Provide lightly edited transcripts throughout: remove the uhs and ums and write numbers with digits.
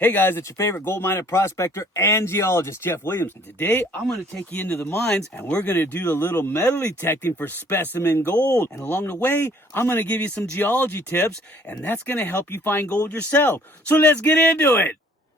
Hey guys, it's your favorite gold miner prospector and geologist, Jeff Williams. And today I'm going to take you into the mines and we're going to do a little metal detecting for specimen gold. And along the way, I'm going to give you some geology tips and that's going to help you find gold yourself. So let's get into it.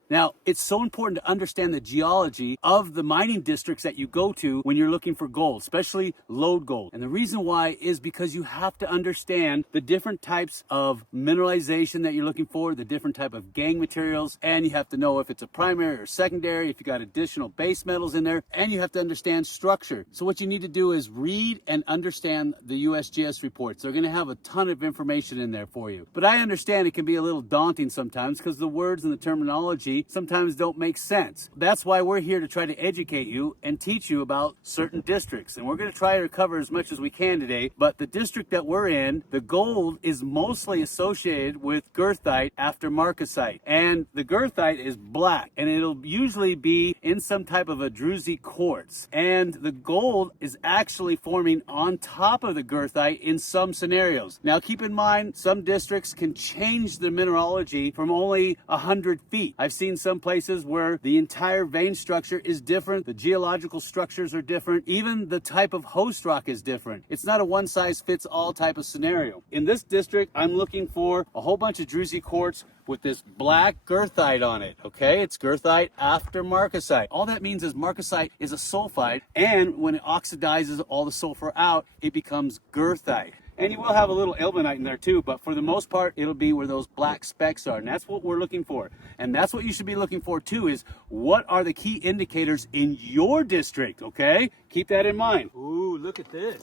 Now, it's so important to understand the geology of the mining districts that you go to when you're looking for gold, especially lode gold. And the reason why is because you have to understand the different types of mineralization that you're looking for, the different type of gangue materials, and you have to know if it's a primary or secondary, if you got additional base metals in there, and you have to understand structure. So what you need to do is read and understand the USGS reports. They're gonna have a ton of information in there for you. But I understand it can be a little daunting sometimes because the words and the terminology sometimes don't make sense. That's why we're here to try to educate you and teach you about certain districts. And we're going to try to cover as much as we can today. But the district that we're in, the gold is mostly associated with goethite after marcasite. And the goethite is black and it'll usually be in some type of a druzy quartz. And the gold is actually forming on top of the goethite in some scenarios. Now keep in mind, some districts can change the mineralogy from only 100 feet. I've seen some places where the entire vein structure is different, the geological structures are different, even the type of host rock is different. It's not a one-size-fits-all type of scenario. In this district, I'm looking for a whole bunch of druzy quartz with this black goethite on it, okay? It's goethite after marcasite. All that means is marcasite is a sulfide, and when it oxidizes all the sulfur out, it becomes goethite. And you will have a little ilmenite in there too, but for the most part, it'll be where those black specks are. And that's what we're looking for. And that's what you should be looking for too, is what are the key indicators in your district, okay? Keep that in mind. Ooh, look at this.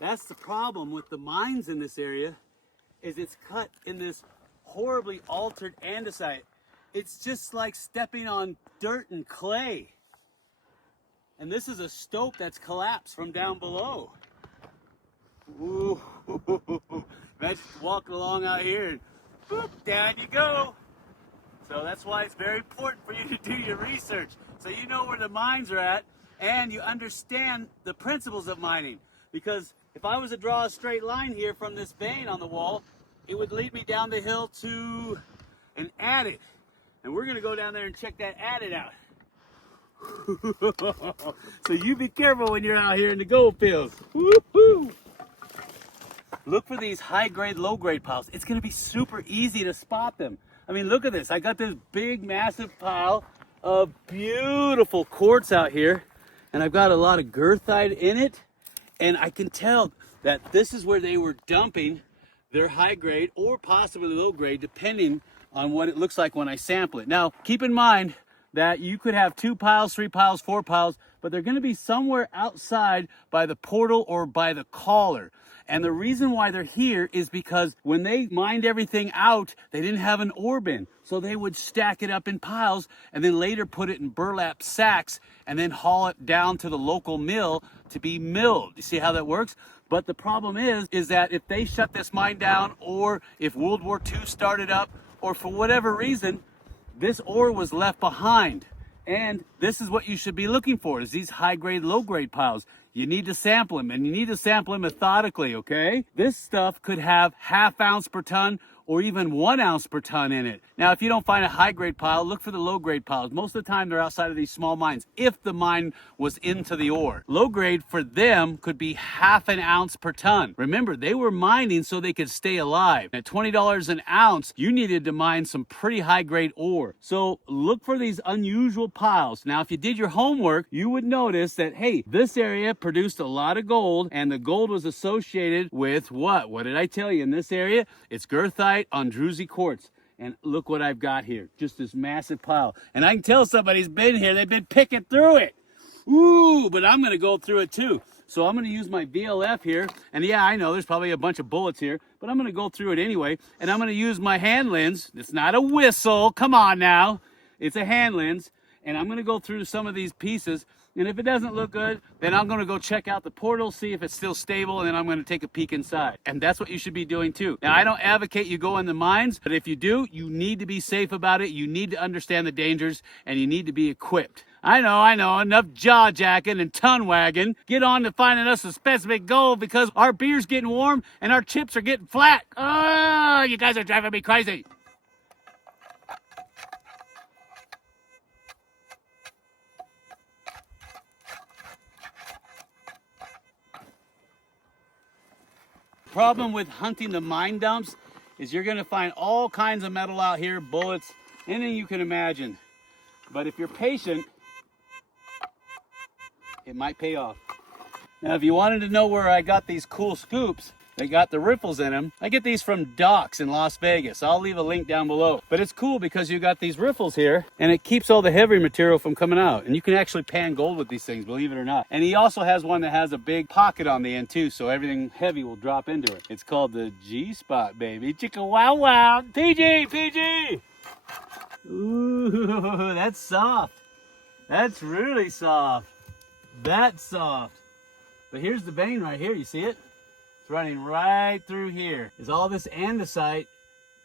That's the problem with the mines in this area, is it's cut in this horribly altered andesite. It's just like stepping on dirt and clay. And this is a stope that's collapsed from down below. Ooh, that's walking along out here and boop, down you go. So that's why it's very important for you to do your research, so you know where the mines are at and you understand the principles of mining. Because if I was to draw a straight line here from this vein on the wall, it would lead me down the hill to an adit. And we're gonna go down there and check that adit out. So you be careful when you're out here in the gold fields. Woo-hoo. Look for these high-grade, low-grade piles. It's going to be super easy to spot them. I mean, look at this. I got this big, massive pile of beautiful quartz out here, and I've got a lot of goethite in it, and I can tell that this is where they were dumping their high-grade or possibly low-grade, depending on what it looks like when I sample it. Now, keep in mind that you could have 2 piles, 3 piles, 4 piles, but they're going to be somewhere outside by the portal or by the collar. And the reason why they're here is because when they mined everything out, they didn't have an ore bin. So they would stack it up in piles and then later put it in burlap sacks and then haul it down to the local mill to be milled. You see how that works? But the problem is that if they shut this mine down, or if World War II started up, or for whatever reason, this ore was left behind. And this is what you should be looking for, is these high-grade, low-grade piles. You need to sample them, and you need to sample them methodically, okay? This stuff could have ½ ounce per ton or even 1 ounce per ton in it. Now, if you don't find a high-grade pile, look for the low-grade piles. Most of the time, they're outside of these small mines, if the mine was into the ore. Low-grade, for them, could be ½ an ounce per ton. Remember, they were mining so they could stay alive. At $20 an ounce, you needed to mine some pretty high-grade ore. So look for these unusual piles. Now, if you did your homework, you would notice that, hey, this area produced a lot of gold, and the gold was associated with what? What did I tell you in this area? It's goethite on druzy quartz. And look what I've got here, just this massive pile. And I can tell somebody's been here, they've been picking through it. Ooh, but I'm gonna go through it too. So I'm gonna use my VLF here, and yeah, I know there's probably a bunch of bullets here, but I'm gonna go through it anyway, and I'm gonna use my hand lens. It's not a whistle, come on now. It's a hand lens, and I'm gonna go through some of these pieces, and if it doesn't look good, then I'm gonna go check out the portal, see if it's still stable, and then I'm gonna take a peek inside. And that's what you should be doing too. Now, I don't advocate you go in the mines, but if you do, you need to be safe about it, you need to understand the dangers, and you need to be equipped. I know, enough jaw-jacking and ton-wagging. Get on to finding us a specific gold because our beer's getting warm and our chips are getting flat. Oh, you guys are driving me crazy. problem with hunting the mine dumps is you're gonna find all kinds of metal out here, bullets, anything you can imagine. But if you're patient, it might pay off. Now, if you wanted to know where I got these cool scoops, they got the riffles in them. I get these from Docks in Las Vegas. I'll leave a link down below. But it's cool because you got these riffles here and it keeps all the heavy material from coming out. And you can actually pan gold with these things, believe it or not. And he also has one that has a big pocket on the end too, so everything heavy will drop into it. It's called the G-Spot, baby. Chicka wow wow. PG! Ooh, that's soft. That's really soft. That's soft. But here's the vein right here, you see it? It's running right through here. Is all this andesite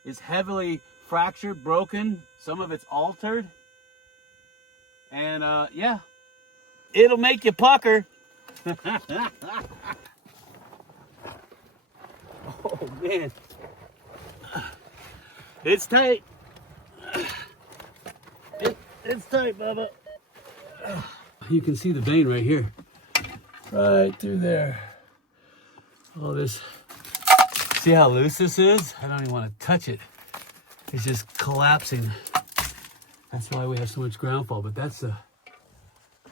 is heavily fractured, broken. Some of it's altered. And yeah, it'll make you pucker. Oh man, it's tight. It's tight, Bubba. You can see the vein right here, right through there. All this, see how loose this is? I don't even want to touch it. It's just collapsing. That's why we have so much ground fall, but that's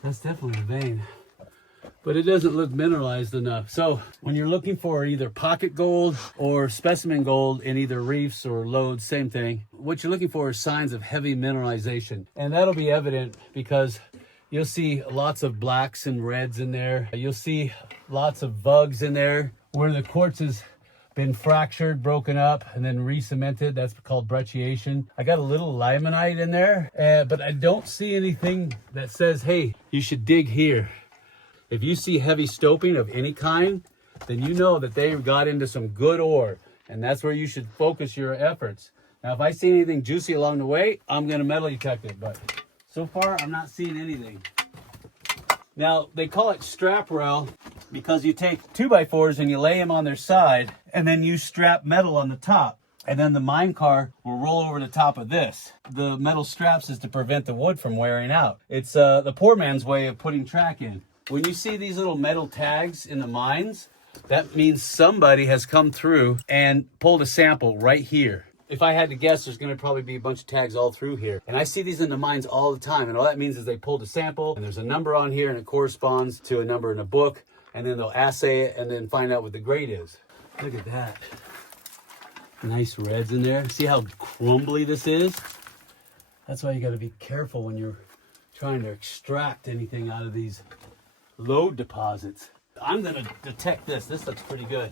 definitely a vein. But it doesn't look mineralized enough. So when you're looking for either pocket gold or specimen gold in either reefs or lodes, same thing, what you're looking for is signs of heavy mineralization. And that'll be evident because you'll see lots of blacks and reds in there. You'll see lots of vugs in there where the quartz has been fractured, broken up, and then re-cemented. That's called brecciation. I got a little limonite in there, but I don't see anything that says, hey, you should dig here. If you see heavy stoping of any kind, then you know that they got into some good ore, and that's where you should focus your efforts. Now, if I see anything juicy along the way, I'm gonna metal detect it, but so far, I'm not seeing anything. Now, they call it strap rail because you take 2x4s and you lay them on their side, and then you strap metal on the top. And then the mine car will roll over the top of this. The metal straps is to prevent the wood from wearing out. It's the poor man's way of putting track in. When you see these little metal tags in the mines, that means somebody has come through and pulled a sample right here. If I had to guess, there's gonna probably be a bunch of tags all through here. And I see these in the mines all the time. And all that means is they pulled a sample and there's a number on here and it corresponds to a number in a book. And then they'll assay it and then find out what the grade is. Look at that. Nice reds in there. See how crumbly this is? That's why you gotta be careful when you're trying to extract anything out of these lode deposits. I'm gonna detect this. This looks pretty good.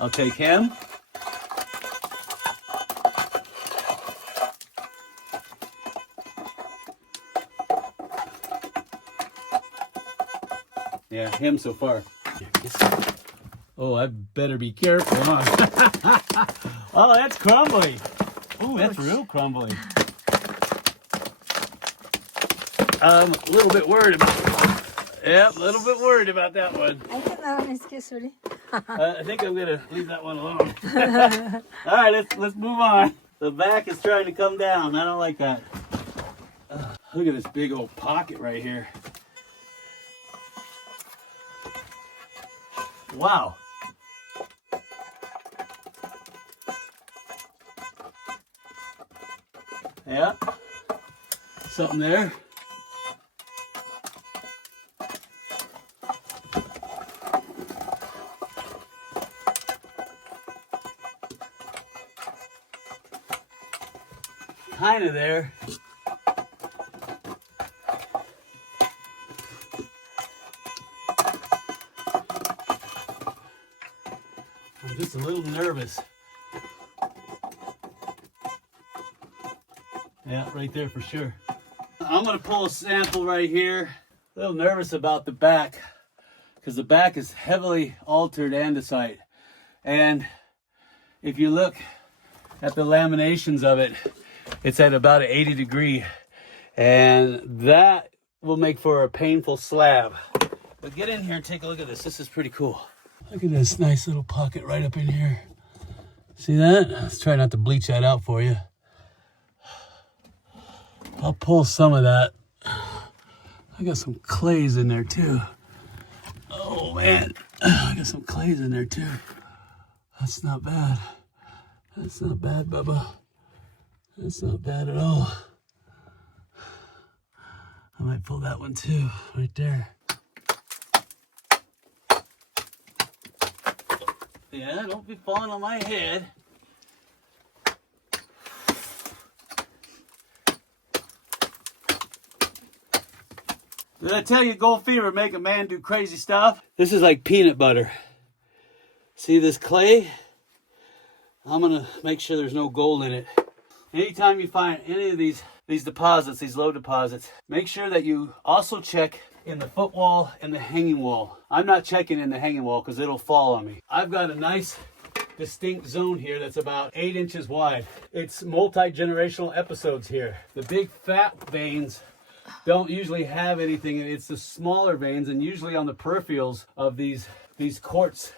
I'll take him. Yeah, him so far. Oh, I better be careful, huh? Oh, that's crumbly. Oh, that's real crumbly. I'm a little bit worried about that. Yep, a little bit worried about that one. I think I'm gonna leave that one alone. All right, let's move on. The back is trying to come down. I don't like that. Look at this big old pocket right here. Wow. Yeah, something there. Kind of there. I'm just a little nervous. Yeah, right there for sure. I'm gonna pull a sample right here. A little nervous about the back because the back is heavily altered andesite. And if you look at the laminations of it, it's at about an 80 degree, and that will make for a painful slab. But get in here and take a look at this. This is pretty cool. Look at this nice little pocket right up in here. See that? Let's try not to bleach that out for you. I'll pull some of that. I got some clays in there too. Oh man, I got some clays in there too. That's not bad. That's not bad, Bubba. That's not bad at all. I might pull that one too, right there. Yeah, don't be falling on my head. Did I tell you gold fever make a man do crazy stuff? This is like peanut butter. See this clay? I'm gonna make sure there's no gold in it. Anytime you find any of these deposits, these low deposits, make sure that you also check in the footwall and the hanging wall. I'm not checking in the hanging wall because it'll fall on me. I've got a nice distinct zone here that's about 8 inches wide. It's multi-generational episodes here. The big fat veins don't usually have anything. It's the smaller veins, and usually on the peripherals of these quartz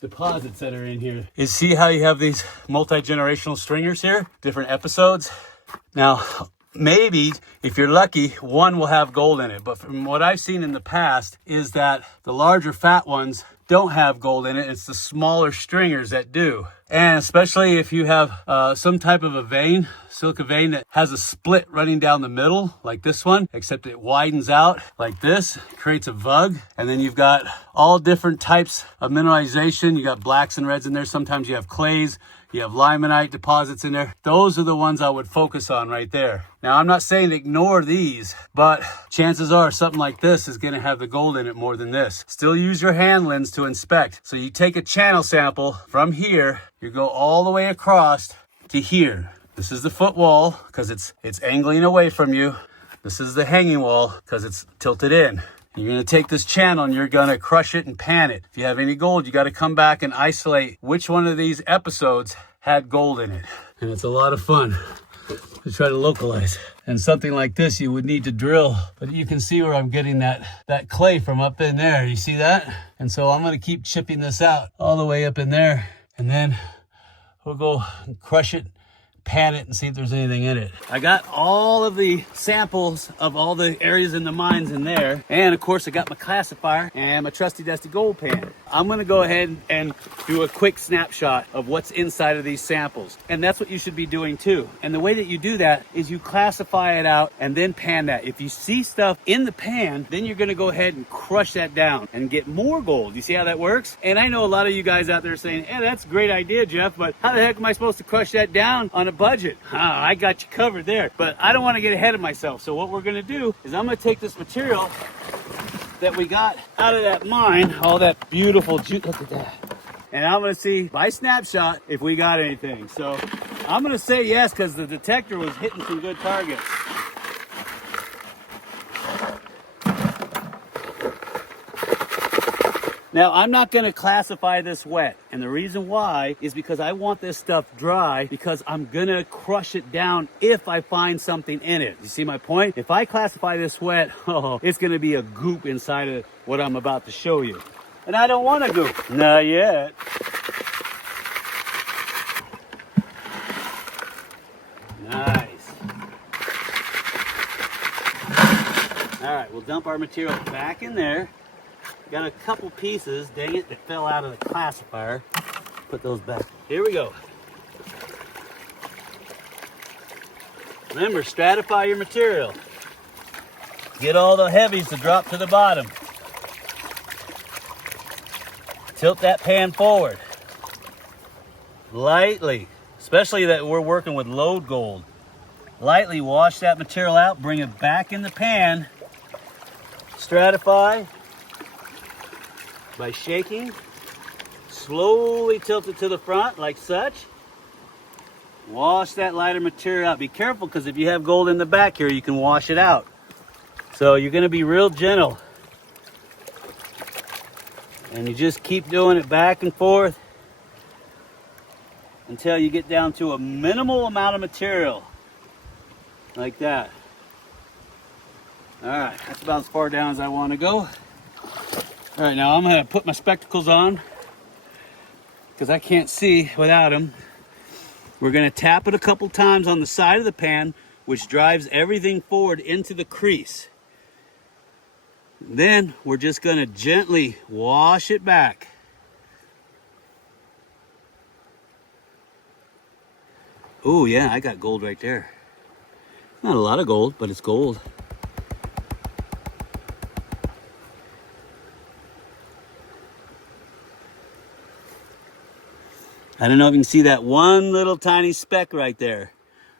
deposits that are in here. You see how you have these multi-generational stringers here? Different episodes. Now, maybe if you're lucky, one will have gold in it. But from what I've seen in the past is that the larger fat ones don't have gold in it. It's the smaller stringers that do. And especially if you have some type of a vein, silica vein that has a split running down the middle like this one, except it widens out like this, creates a vug. And then you've got all different types of mineralization. You got blacks and reds in there. Sometimes you have clays. You have limonite deposits in there. Those are the ones I would focus on right there. Now, I'm not saying ignore these, but chances are something like this is gonna have the gold in it more than this. Still use your hand lens to inspect. So you take a channel sample from here, you go all the way across to here. This is the foot wall because it's angling away from you. This is the hanging wall because it's tilted in. You're gonna take this channel and you're gonna crush it and pan it. If you have any gold, you gotta come back and isolate which one of these episodes had gold in it. And it's a lot of fun to try to localize. And something like this, you would need to drill. But you can see where I'm getting that clay from up in there. You see that? And so I'm gonna keep chipping this out all the way up in there. And then we'll go and crush it, pan it, and see if there's anything in it. I got all of the samples of all the areas in the mines in there. And of course I got my classifier and my trusty dusty gold pan. I'm gonna go ahead and do a quick snapshot of what's inside of these samples. And that's what you should be doing too. And the way that you do that is you classify it out and then pan that. If you see stuff in the pan, then you're gonna go ahead and crush that down and get more gold. You see how that works? And I know a lot of you guys out there saying, hey, that's a great idea, Jeff, but how the heck am I supposed to crush that down on a budget? I got you covered there, but I don't want to get ahead of myself. So what we're going to do is I'm going to take this material that we got out of that mine, all that beautiful juice, look at that, and I'm going to see by snapshot if we got anything. So I'm going to say yes because the detector was hitting some good targets. Now, I'm not going to classify this wet, and the reason why is because I want this stuff dry because I'm going to crush it down if I find something in it. You see my point? If I classify this wet, oh, it's going to be a goop inside of what I'm about to show you. And I don't want a goop. Not yet. Nice. All right, we'll dump our material back in there. Got a couple pieces, dang it, that fell out of the classifier. Put those back. Here we go. Remember, stratify your material. Get all the heavies to drop to the bottom. Tilt that pan forward. Lightly, especially that we're working with Lode gold. Lightly wash that material out, bring it back in the pan. Stratify. By shaking, slowly tilt it to the front like such. Wash that lighter material out. Be careful because if you have gold in the back here, you can wash it out. So you're going to be real gentle. And you just keep doing it back and forth until you get down to a minimal amount of material. Like that. All right, that's about as far down as I want to go. All right, now I'm gonna put my spectacles on because I can't see without them. We're gonna tap it a couple times on the side of the pan which drives everything forward into the crease. Then we're just going to gently wash it back. Oh yeah, I got gold right there. Not a lot of gold, but it's gold. I don't know if you can see that one little tiny speck right there.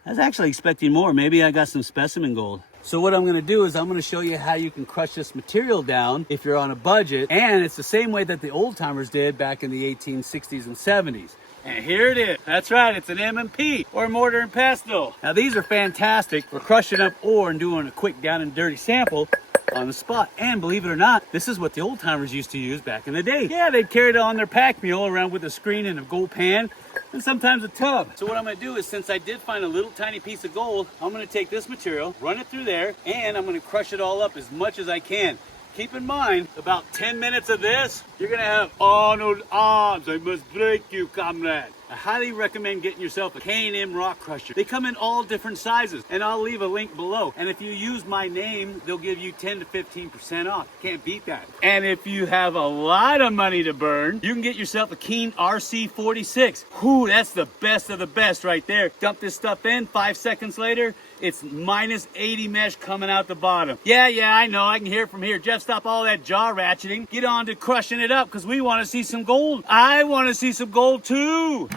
I was actually expecting more. Maybe I got some specimen gold. So what I'm gonna do is I'm gonna show you how you can crush this material down if you're on a budget. And it's the same way that the old timers did back in the 1860s and 70s. And here it is. That's right, it's an M&P, or mortar and pestle. Now these are fantastic for crushing up ore and doing a quick down and dirty sample on the spot. And believe it or not, this is what the old timers used to use back in the day. Yeah, they'd carry it on their pack mule around with a screen and a gold pan, and sometimes a tub. So what I'm gonna do is, since I did find a little tiny piece of gold, I'm gonna take this material, run it through there, and I'm gonna crush it all up as much as I can. Keep in mind, about 10 minutes of this, you're gonna have Arnold arms. I must break you, comrade. I highly recommend getting yourself a K&M rock crusher. They come in all different sizes, and I'll leave a link below. And if you use my name, they'll give you 10 to 15% off. Can't beat that. And if you have a lot of money to burn, you can get yourself a Keen RC46. Whew, that's the best of the best right there. Dump this stuff in, 5 seconds later, it's minus 80 mesh coming out the bottom. Yeah, I know, I can hear it from here. Jeff, stop all that jaw ratcheting. Get on to crushing it up, because we want to see some gold. I want to see some gold too.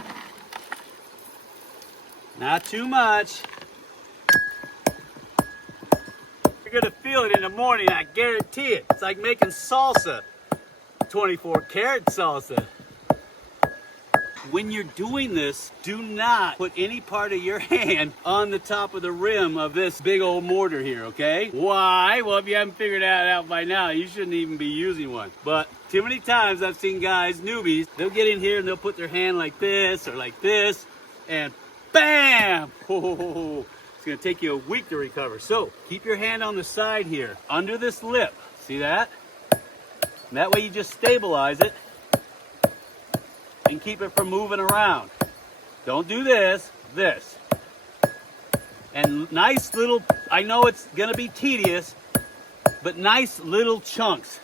Not too much. You're gonna feel it in the morning, I guarantee it. It's like making salsa, 24 karat salsa. When you're doing this, do not put any part of your hand on the top of the rim of this big old mortar here, okay? Why? Well, if you haven't figured that out by now, you shouldn't even be using one. But too many times I've seen guys, newbies, they'll get in here and they'll put their hand like this or like this, and bam! Oh, it's gonna take you a week to recover. So keep your hand on the side here, under this lip. See that? And that way you just stabilize it and keep it from moving around. Don't do this, this. And nice little, I know it's gonna be tedious, but nice little chunks.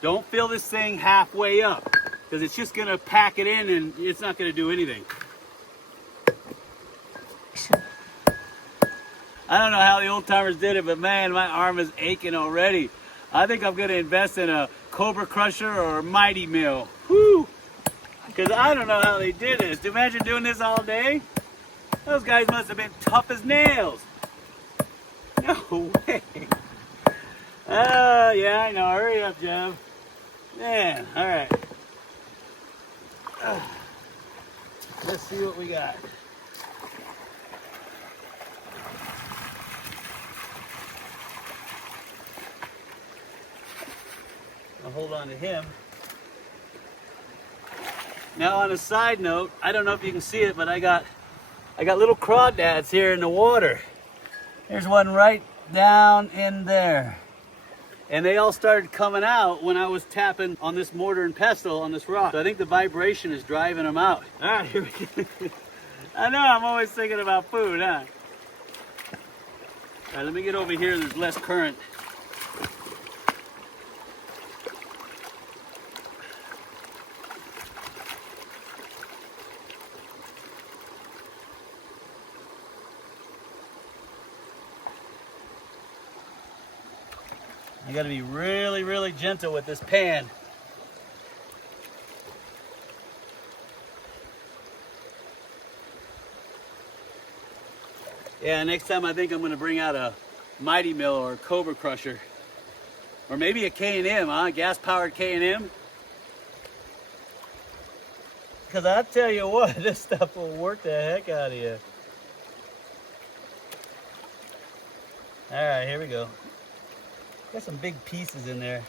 Don't fill this thing halfway up, because it's just gonna pack it in and it's not gonna do anything. I don't know how the old timers did it, but man, my arm is aching already. I think I'm gonna invest in a Cobra Crusher or a Mighty Mill. Whew! Because I don't know how they did this. Imagine doing this all day. Those guys must have been tough as nails. No way. Oh, yeah, I know. Hurry up, Jeff. Man, all right. Let's see what we got. I'll hold on to him. Now, on a side note, I don't know if you can see it, but I got little crawdads here in the water. There's one right down in there. And they all started coming out when I was tapping on this mortar and pestle on this rock. So I think the vibration is driving them out. All right, here we go. I know, I'm always thinking about food, huh? All right, let me get over here. There's less current. You gotta be really, really gentle with this pan. Yeah, next time I think I'm gonna bring out a Mighty Mill or a Cobra Crusher. Or maybe a K&M, huh? Gas-powered K&M. Because I tell you what, this stuff will work the heck out of you. All right, here we go. Got some big pieces in there.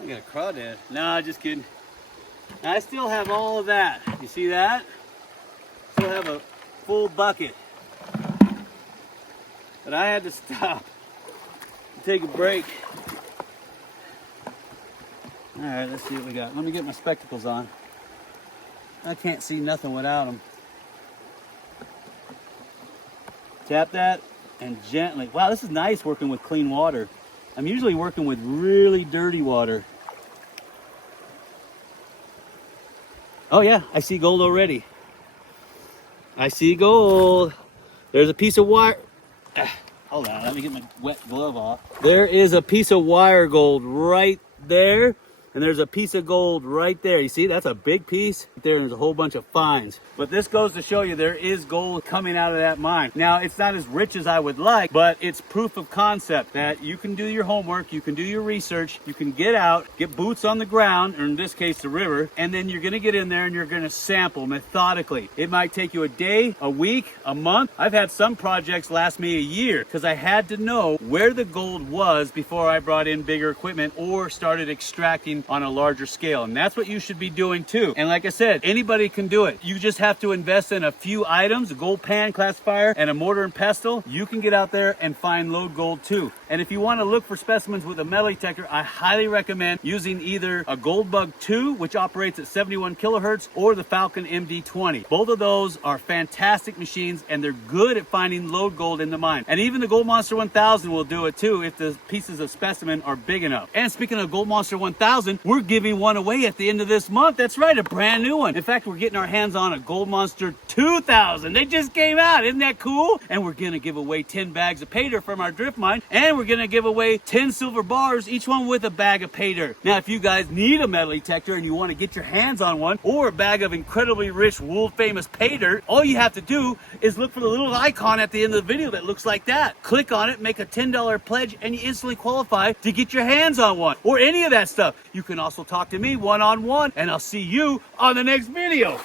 I got a crawdad. No, just kidding. I still have all of that. You see that? Still have a full bucket. But I had to stop and take a break. All right, let's see what we got. Let me get my spectacles on. I can't see nothing without them. Tap that and gently. Wow, this is nice working with clean water. I'm usually working with really dirty water. Oh yeah, I see gold already. I see gold. There's a piece of wire. Hold on, let me get my wet glove off. There is a piece of wire gold right there. And there's a piece of gold right there. You see, that's a big piece. There's a whole bunch of fines. But this goes to show you there is gold coming out of that mine. Now, it's not as rich as I would like, but it's proof of concept that you can do your homework, you can do your research, you can get out, get boots on the ground, or in this case, the river, and then you're gonna get in there and you're gonna sample methodically. It might take you a day, a week, a month. I've had some projects last me a year because I had to know where the gold was before I brought in bigger equipment or started extracting on a larger scale. And that's what you should be doing too. And like I said, anybody can do it. You just have to invest in a few items, a gold pan classifier and a mortar and pestle. You can get out there and find lode gold too. And if you want to look for specimens with a metal detector, I highly recommend using either a Goldbug 2, which operates at 71 kilohertz, or the Falcon MD20. Both of those are fantastic machines and they're good at finding lode gold in the mine. And even the Gold Monster 1000 will do it too if the pieces of specimen are big enough. And speaking of Gold Monster 1000, we're giving one away at the end of this month. That's right, a brand new one. In fact, we're getting our hands on a Gold Monster 2000. They just came out. Isn't that cool? And we're going to give away 10 bags of pay dirt from our drift mine. And we're going to give away 10 silver bars, each one with a bag of pay dirt. Now, if you guys need a metal detector and you want to get your hands on one or a bag of incredibly rich world famous pay dirt, all you have to do is look for the little icon at the end of the video that looks like that. Click on it, make a $10 pledge, and you instantly qualify to get your hands on one or any of that stuff. You can also talk to me one-on-one, and I'll see you on the next video.